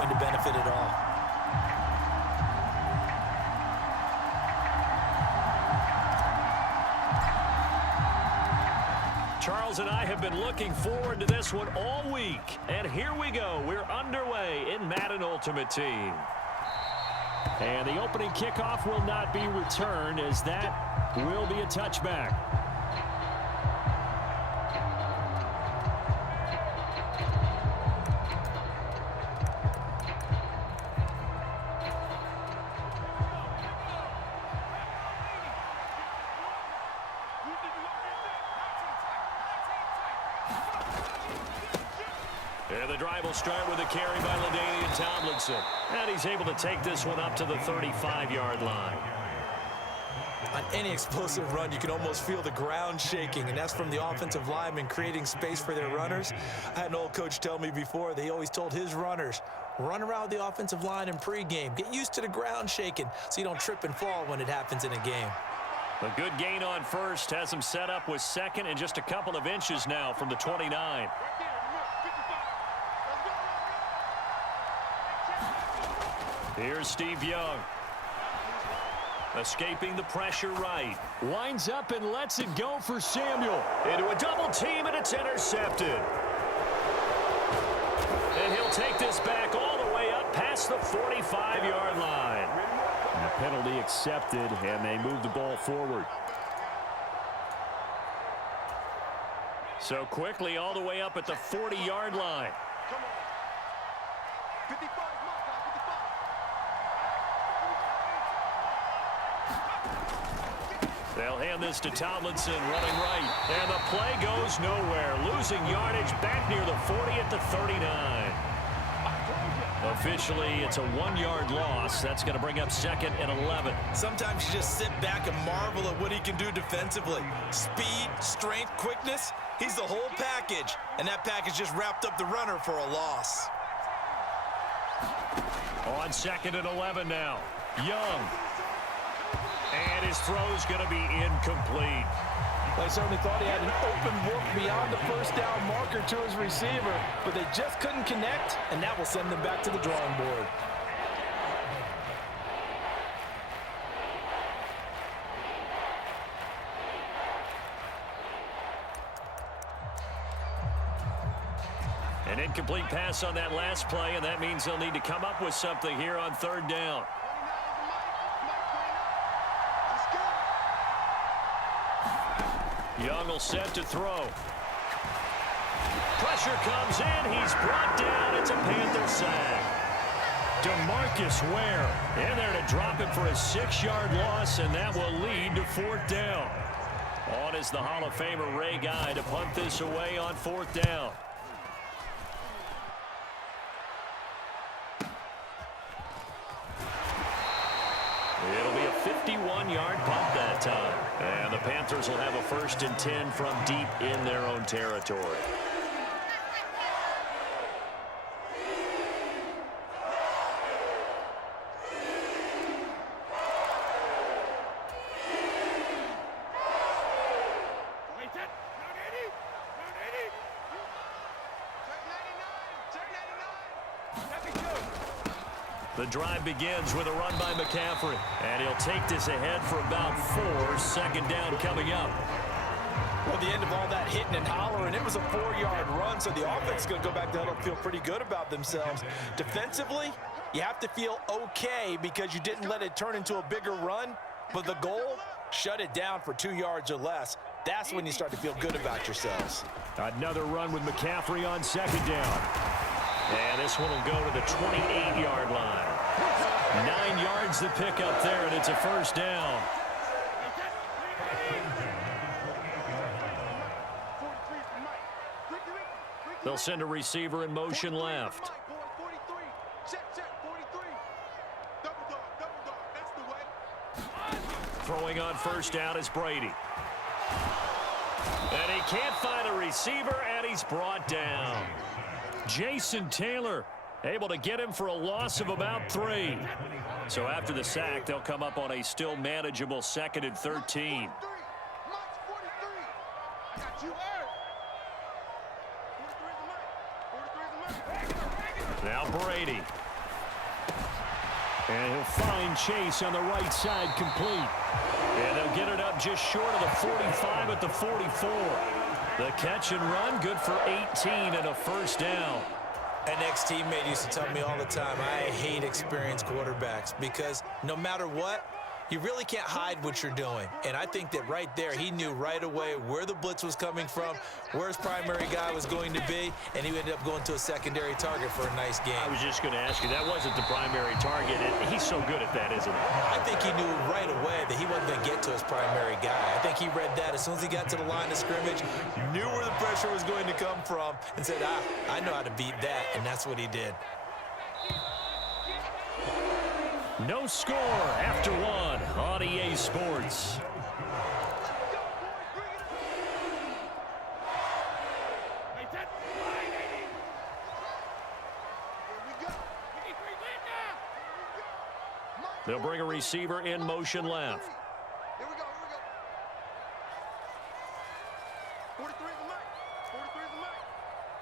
going to benefit at all. Charles and I have been looking forward to this one all week. And here we go. We're underway in Madden Ultimate Team. And the opening kickoff will not be returned, as that will be a touchback. And the drive will start with a carry by LaDainian Tomlinson. And he's able to take this one up to the 35-yard line. On any explosive run, you can almost feel the ground shaking, and that's from the offensive linemen creating space for their runners. I had an old coach tell me before, they always told his runners, run around the offensive line in pregame. Get used to the ground shaking so you don't trip and fall when it happens in a game. A good gain on first has him set up with second and just a couple of inches now from the 29. Here's Steve Young. Escaping the pressure right. Winds up and lets it go for Samuel. Into a double team, and it's intercepted. And he'll take this back all the way up past the 45-yard line. And the penalty accepted, and they move the ball forward. So quickly all the way up at the 40-yard line. They'll hand this to Tomlinson, running right. And the play goes nowhere. Losing yardage back near the 40 at the 39. Officially, it's a 1-yard loss. That's going to bring up second and 11. Sometimes you just sit back and marvel at what he can do defensively. Speed, strength, quickness. He's the whole package. And that package just wrapped up the runner for a loss. On second and 11 now. Young. And his throw's going to be incomplete. They certainly thought he had an open look beyond the first down marker to his receiver, but they just couldn't connect, and that will send them back to the drawing board. An incomplete pass on that last play, and that means they'll need to come up with something here on third down. Young will set to throw. Pressure comes in. He's brought down. It's a Panther sack. DeMarcus Ware in there to drop him for a 6-yard loss, and that will lead to fourth down. On is the Hall of Famer Ray Guy to punt this away on fourth down. It'll be a 51-yard punt that time. And the Panthers will have a 1st and 10 from deep in their own territory. The drive begins with a run by McCaffrey. And he'll take this ahead for about 4. Second down coming up. Well, the end of all that hitting and hollering, it was a 4-yard run, so the offense is going to go back to huddle and feel pretty good about themselves. Defensively, you have to feel okay because you didn't let it turn into a bigger run. But the goal, shut it down for 2 yards or less. That's when you start to feel good about yourselves. Another run with McCaffrey on second down. And this one will go to the 28-yard line. 9 yards to pick up there, and it's a first down. They'll send a receiver in motion left. Throwing on first down is Brady. And he can't find a receiver, and he's brought down. Jason Taylor able to get him for a loss of about 3. So after the sack, they'll come up on a still manageable 2nd and 13. Now Brady. And he'll find Chase on the right side complete. And they'll get it up just short of the 45 at the 44. The catch and run, good for 18 and a first down. An ex-teammate used to tell me all the time, I hate experienced quarterbacks because no matter what, you really can't hide what you're doing. And I think that right there, he knew right away where the blitz was coming from, where his primary guy was going to be, and he ended up going to a secondary target for a nice game. I was just going to ask you, that wasn't the primary target. He's so good at that, isn't he? I think he knew right away that he wasn't going to get to his primary guy. I think he read that as soon as he got to the line of scrimmage, knew where the pressure was going to come from, and said, I know how to beat that, and that's what he did. No score after one on EA Sports. They'll bring a receiver in motion left. Here we go. 43 is the mic. 43 is the mic.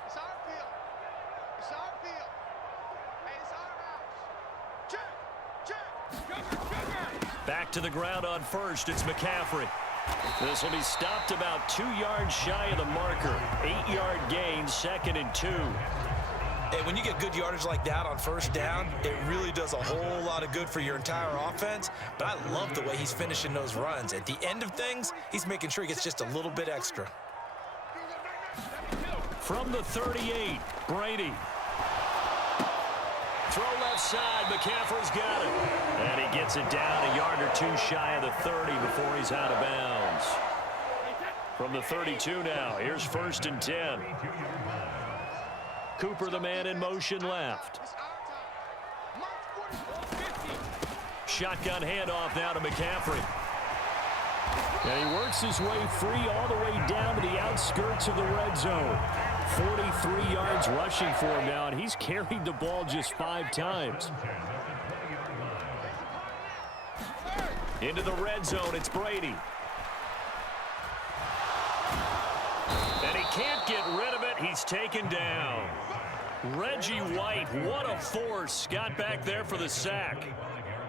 It's our field. It's our field. Hey, it's our house. Check. Back to the ground on first. It's McCaffrey. This will be stopped about 2 yards shy of the marker. 8-yard gain, 2nd and 2. Hey, when you get good yardage like that on first down, it really does a whole lot of good for your entire offense. But I love the way he's finishing those runs. At the end of things, he's making sure he gets just a little bit extra. From the 38, Brady. Throw left side, McCaffrey's got it. And he gets it down a yard or two shy of the 30 before he's out of bounds. From the 32 now, here's 1st and 10. Cooper, the man in motion left. Shotgun handoff now to McCaffrey. And he works his way free all the way down to the outskirts of the red zone. 43 yards rushing for him now, and he's carried the ball just 5 times. Into the red zone, it's Brady. And he can't get rid of it. He's taken down. Reggie White, what a force. Got back there for the sack.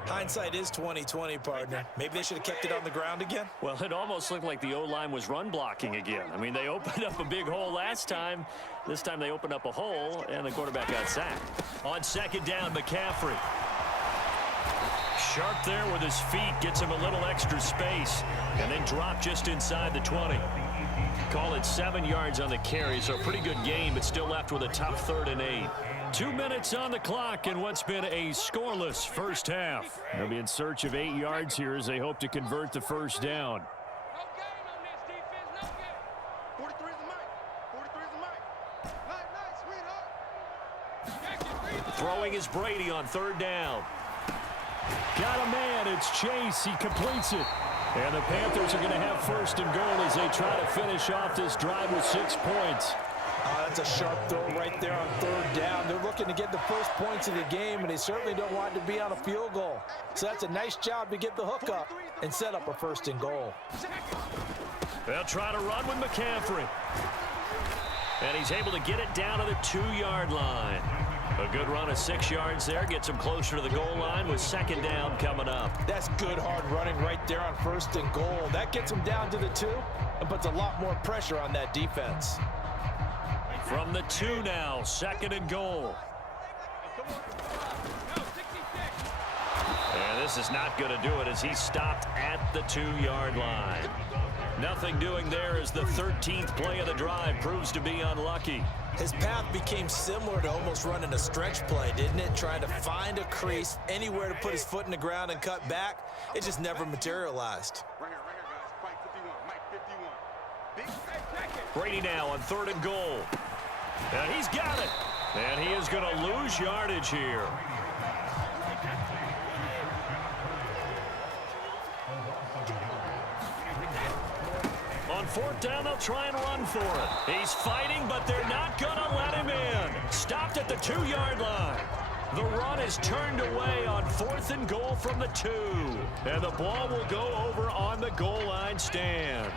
Hindsight is 20/20, partner. Maybe they should have kept it on the ground again. Well, it almost looked like the O-line was run blocking again. I mean, they opened up a big hole last time. This time they opened up a hole, and the quarterback got sacked. On 2nd down, McCaffrey. Sharp there with his feet, gets him a little extra space, and then dropped just inside the 20. Call it 7 yards on the carry, so a pretty good game, but still left with a tough 3rd and 8. 2 minutes on the clock in what's been a scoreless first half. They'll be in search of 8 yards here as they hope to convert the first down. No game on this defense, no game. 43 is the mic. 43 is the mic. Nice, sweetheart. Throwing is Brady on 3rd down. Got a man, it's Chase, he completes it. And the Panthers are going to have 1st and goal as they try to finish off this drive with 6 points. That's a sharp throw right there on 3rd down. They're looking to get the first points of the game, and they certainly don't want it to be on a field goal. So that's a nice job to get the hook up and set up a 1st and goal. They'll try to run with McCaffrey. And he's able to get it down to the 2-yard line. A good run of 6 yards there. Gets him closer to the goal line with 2nd down coming up. That's good hard running right there on 1st and goal. That gets him down to the 2 and puts a lot more pressure on that defense. From the 2 now, 2nd and goal. And this is not going to do it as he's stopped at the 2-yard line. Nothing doing there as the 13th play of the drive proves to be unlucky. His path became similar to almost running a stretch play, didn't it? Trying to find a crease, anywhere to put his foot in the ground and cut back. It just never materialized. Right here, guys. Fight 51. Mike 51. Brady now on 3rd and goal. And he's got it. And he is going to lose yardage here. On 4th down, they'll try and run for it. He's fighting, but they're not going to let him in. Stopped at the 2-yard line. The run is turned away on 4th and goal from the 2. And the ball will go over on the goal line stand.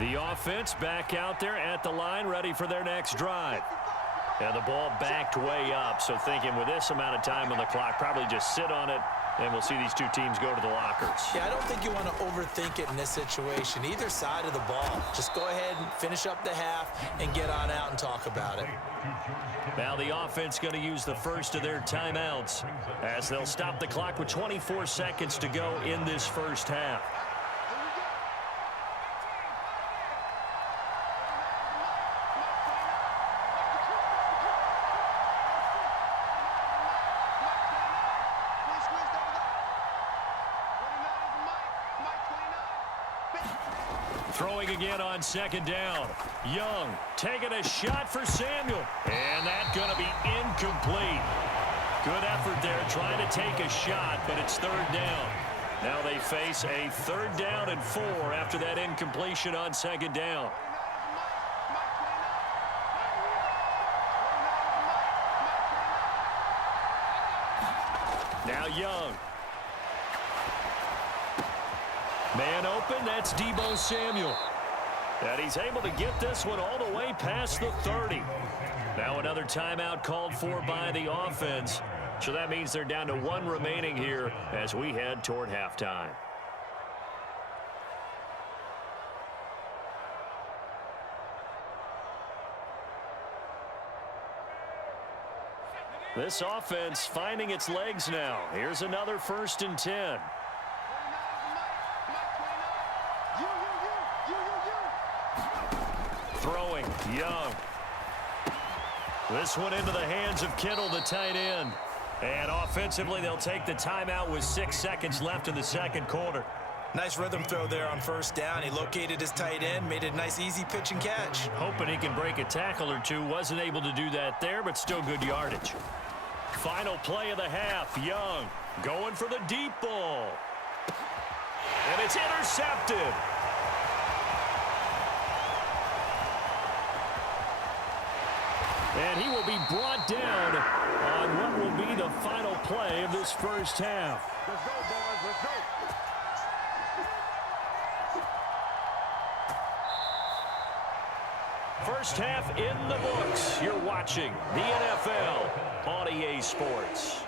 The offense back out there at the line, ready for their next drive. And the ball backed way up, so thinking with this amount of time on the clock, probably just sit on it, and we'll see these two teams go to the lockers. Yeah, I don't think you want to overthink it in this situation. Either side of the ball. Just go ahead and finish up the half and get on out and talk about it. Now the offense going to use the first of their timeouts as they'll stop the clock with 24 seconds to go in this first half. Throwing again on second down. Young taking a shot for Samuel. And that's going to be incomplete. Good effort there trying to take a shot, but it's third down. Now they face a 3rd down and 4 after that incompletion on second down. Now Young. Man open, that's Deebo Samuel. And he's able to get this one all the way past the 30. Now another timeout called for by the offense. So that means they're down to 1 remaining here as we head toward halftime. This offense finding its legs now. Here's another 1st and 10. Throwing, Young. This one into the hands of Kittle, the tight end. And offensively, they'll take the timeout with 6 seconds left in the second quarter. Nice rhythm throw there on 1st down. He located his tight end, made a nice easy pitch and catch. Hoping he can break a tackle or two. Wasn't able to do that there, but still good yardage. Final play of the half. Young going for the deep ball. And it's intercepted. And he will be brought down on what will be the final play of this first half. Let's go, boys. Let's go. First half in the books. You're watching the NFL on EA Sports.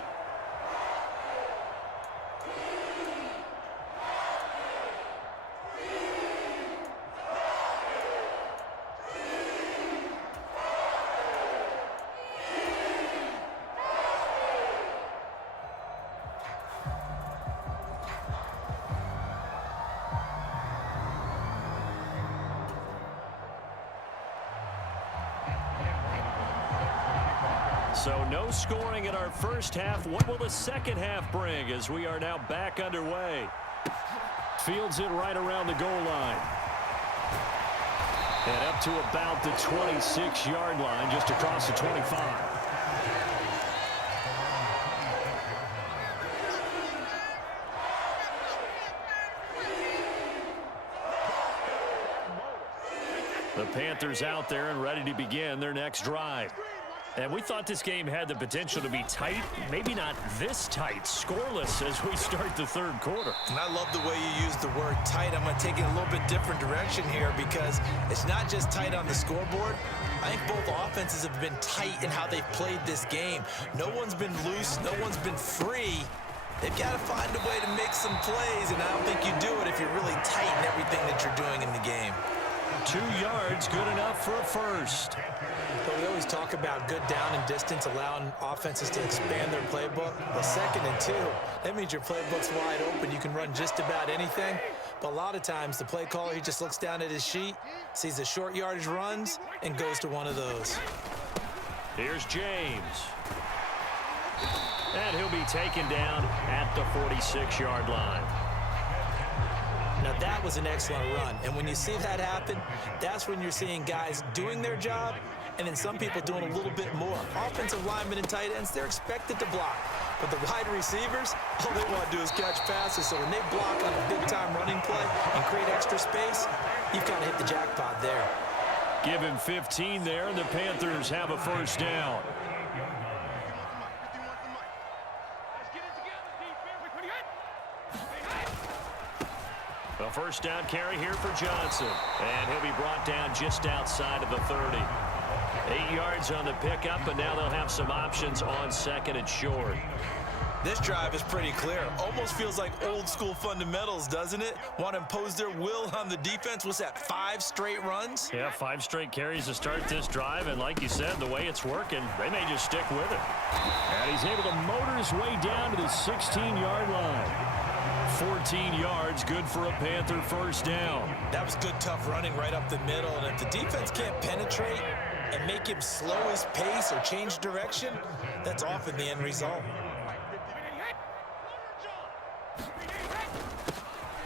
So no scoring in our first half. What will the second half bring as we are now back underway? Fields it right around the goal line. And up to about the 26-yard line, just across the 25. The Panthers out there and ready to begin their next drive. And we thought this game had the potential to be tight, maybe not this tight, scoreless as we start the third quarter. And I love the way you use the word tight. I'm going to take it a little bit different direction here because it's not just tight on the scoreboard. I think both offenses have been tight in how they've played this game. No one's been loose. No one's been free. They've got to find a way to make some plays, and I don't think you do it if you're really tight in everything that you're doing in the game. 2 yards, good enough for a first. But we always talk about good down and distance, allowing offenses to expand their playbook. Well, 2nd and 2, that means your playbook's wide open. You can run just about anything. But a lot of times, the play caller, he just looks down at his sheet, sees the short yardage runs, and goes to one of those. Here's James. And he'll be taken down at the 46-yard line. Now, that was an excellent run. And when you see that happen, that's when you're seeing guys doing their job and then some people doing a little bit more. Offensive linemen and tight ends, they're expected to block. But the wide receivers, all they want to do is catch passes. So when they block on a big-time running play and create extra space, you've kind of hit the jackpot there. Give him 15 there, and the Panthers have a first down. A first down carry here for Johnson. And he'll be brought down just outside of the 30. 8 yards on the pickup, and now they'll have some options on second and short. This drive is pretty clear. Almost feels like old school fundamentals, doesn't it? Want to impose their will on the defense. What's that, 5 straight runs? Yeah, 5 straight carries to start this drive, and like you said, the way it's working, they may just stick with it. And he's able to motor his way down to the 16-yard line. 14 yards, good for a Panther first down. That was good, tough running right up the middle, and if the defense can't penetrate and make him slow his pace or change direction, that's often the end result.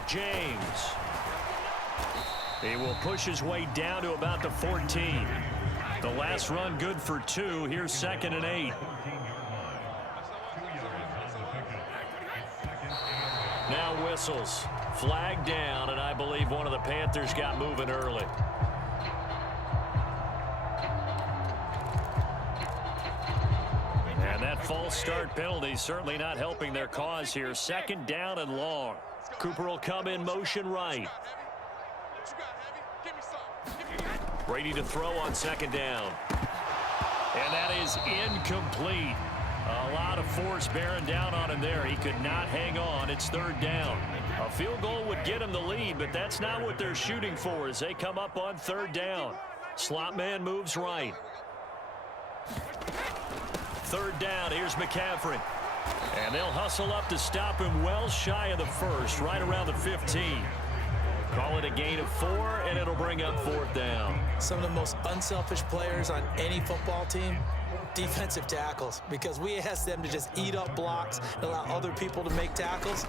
James. He will push his way down to about the 14. The last run good for 2. Here's 2nd and 8. Now whistles. Flag down, and I believe one of the Panthers got moving early. And that false start penalty certainly not helping their cause here. 2nd down and long. Cooper will come in motion right. Ready to throw on 2nd down. And that is incomplete. A lot of force bearing down on him there. He could not hang on. It's 3rd down. A field goal would get him the lead, but that's not what they're shooting for as they come up on 3rd down. Slot man moves right. 3rd down. Here's McCaffrey. And they'll hustle up to stop him well shy of the 1st, right around the 15. Call it a gain of 4, and it'll bring up 4th down. Some of the most unselfish players on any football team, defensive tackles, because we ask them to just eat up blocks and allow other people to make tackles.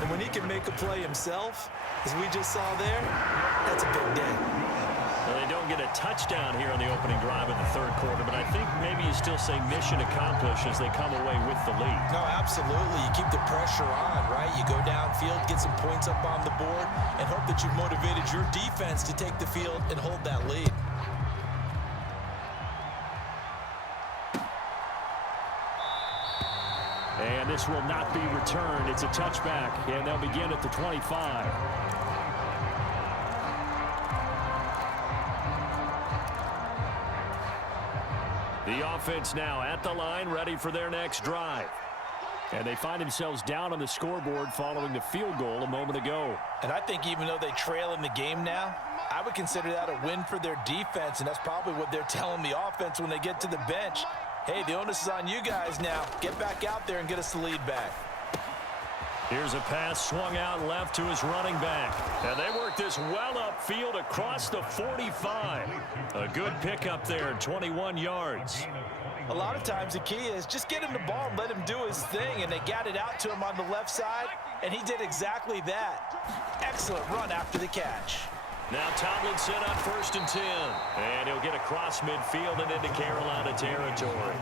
And when he can make a play himself, as we just saw there, that's a big day. Well, they don't get a touchdown here on the opening drive of the 3rd quarter, but I think maybe you still say mission accomplished as they come away with the lead. No, absolutely. You keep the pressure on, right? You go downfield, get some points up on the board, and hope that you've motivated your defense to take the field and hold that lead. And this will not be returned. It's a touchback, and they'll begin at the 25. The offense now at the line, ready for their next drive. And they find themselves down on the scoreboard following the field goal a moment ago. And I think even though they trail in the game now, I would consider that a win for their defense, and that's probably what they're telling the offense when they get to the bench. Hey, the onus is on you guys now. Get back out there and get us the lead back. Here's a pass swung out left to his running back. And they work this well upfield across the 45. A good pickup there, 21 yards. A lot of times the key is just get him the ball and let him do his thing, and they got it out to him on the left side, and he did exactly that. Excellent run after the catch. Now Tomlinson on 1st and 10. And he'll get across midfield and into Carolina territory.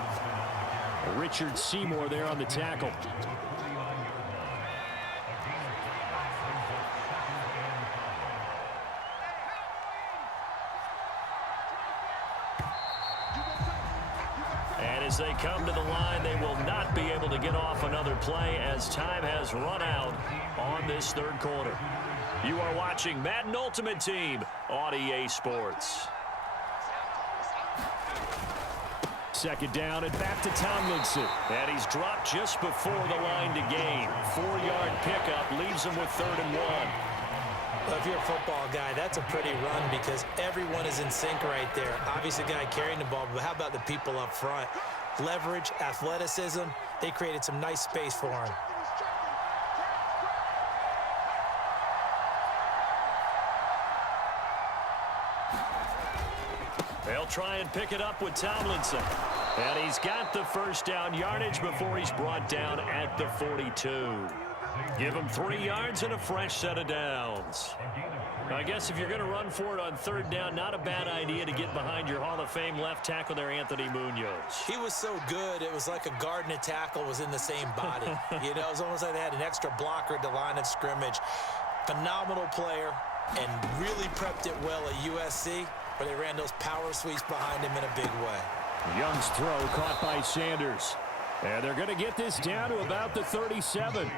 Richard Seymour there on the tackle. And as they come to the line, they will not be able to get off another play as time has run out on this 3rd quarter. You are watching Madden Ultimate Team on EA Sports. 2nd down and back to Tomlinson. And he's dropped just before the line to gain. 4-yard pickup leaves him with 3rd and 1. Well, if you're a football guy, that's a pretty run because everyone is in sync right there. Obviously, the guy carrying the ball, but how about the people up front? Leverage, athleticism, they created some nice space for him. They'll try and pick it up with Tomlinson. And he's got the 1st down yardage before he's brought down at the 42. Give him 3 yards and a fresh set of downs. I guess if you're going to run for it on 3rd down, not a bad idea to get behind your Hall of Fame left tackle there, Anthony Munoz. He was so good, it was like a guard and a tackle was in the same body. You know, it was almost like they had an extra blocker at the line of scrimmage. Phenomenal player and really prepped it well at USC, where they ran those power sweeps behind him in a big way. Young's throw caught by Sanders. And they're going to get this down to about the 37.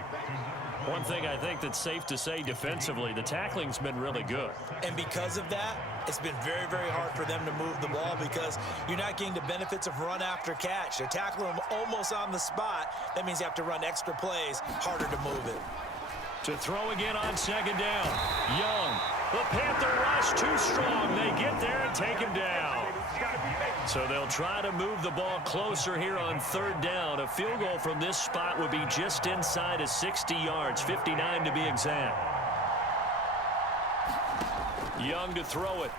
One thing I think that's safe to say defensively, the tackling's been really good. And because of that, it's been very, very hard for them to move the ball because you're not getting the benefits of run after catch. They're tackling them almost on the spot. That means you have to run extra plays, harder to move it. To throw again on second down. Young. The Panther rush too strong. They get there and take him down. So they'll try to move the ball closer here on third down. A field goal from this spot would be just inside of 60 yards, 59 to be exact. Young to throw it.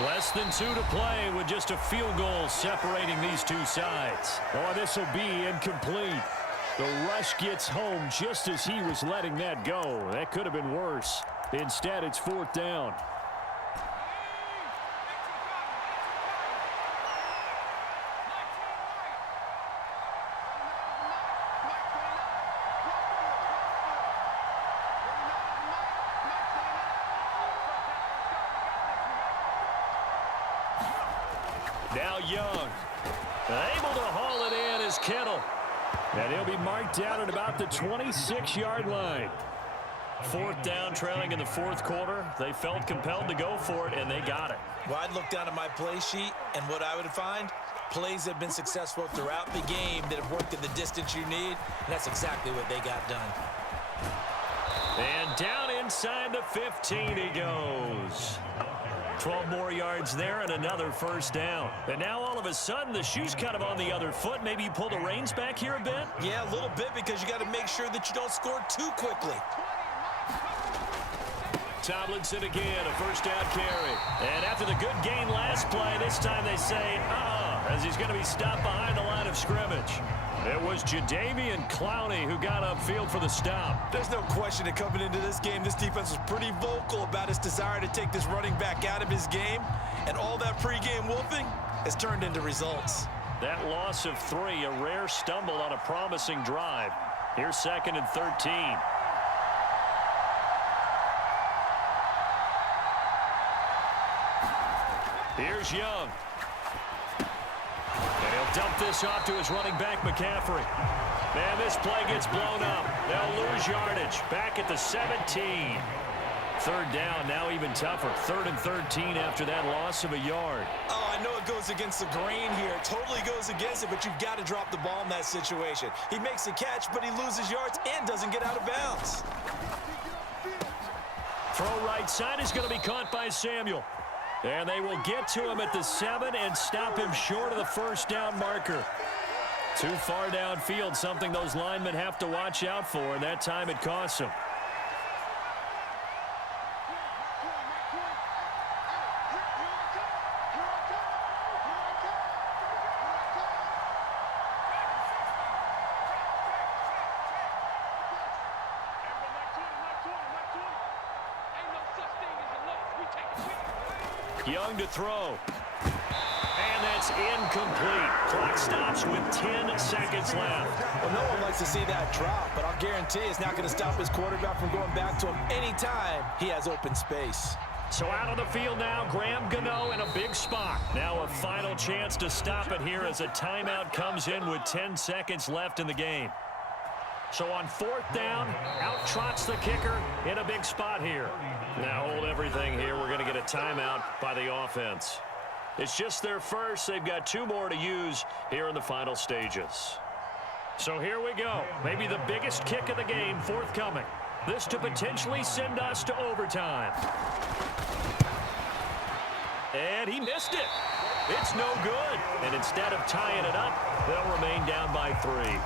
Less than 2 to play with just a field goal separating these two sides. Oh, this will be incomplete. The rush gets home just as he was letting that go. That could have been worse. Instead, it's fourth down. Now Young. Able to haul it in is Kittle. And he'll be marked down at about the 26-yard line. Fourth down, trailing in the fourth quarter. They felt compelled to go for it, and they got it. Well, I'd look down at my play sheet, and what I would find, plays have been successful throughout the game that have worked in the distance you need, and that's exactly what they got done. And down inside the 15 he goes. 12 more yards there and another first down. And now all of a sudden the shoe's kind of on the other foot. Maybe you pull the reins back here a bit? Yeah, a little bit because you got to make sure that you don't score too quickly. Tomlinson again, a first down carry. And after the good gain last play, this time they say, as he's going to be stopped behind the line of scrimmage. It was Jadeveon Clowney who got upfield for the stop. There's no question that coming into this game, this defense was pretty vocal about its desire to take this running back out of his game. And all that pregame wolfing has turned into results. That loss of 3, a rare stumble on a promising drive. Here's 2nd and 13. Here's Young. And he'll dump this off to his running back, McCaffrey. Man, this play gets blown up. They'll lose yardage. Back at the 17. Third down, now even tougher. 3rd and 13 after that loss of a yard. Oh, I know it goes against the grain here. It totally goes against it, but you've got to drop the ball in that situation. He makes a catch, but he loses yards and doesn't get out of bounds. Throw right side is going to be caught by Samuel. And they will get to him at the 7 and stop him short of the first down marker. Too far downfield, something those linemen have to watch out for, and that time it costs them. Young to throw. And that's incomplete. Clock stops with 10 seconds left. Well, no one likes to see that drop, but I'll guarantee it's not going to stop his quarterback from going back to him anytime he has open space. So out on the field now, Graham Gano in a big spot. Now a final chance to stop it here as a timeout comes in with 10 seconds left in the game. So on 4th down, out trots the kicker in a big spot here. Now hold everything here. We're going to get a timeout by the offense. It's just their first. They've got 2 more to use here in the final stages. So here we go. Maybe the biggest kick of the game forthcoming. This to potentially send us to overtime. And he missed it. It's no good. And instead of tying it up, they'll remain down by 3.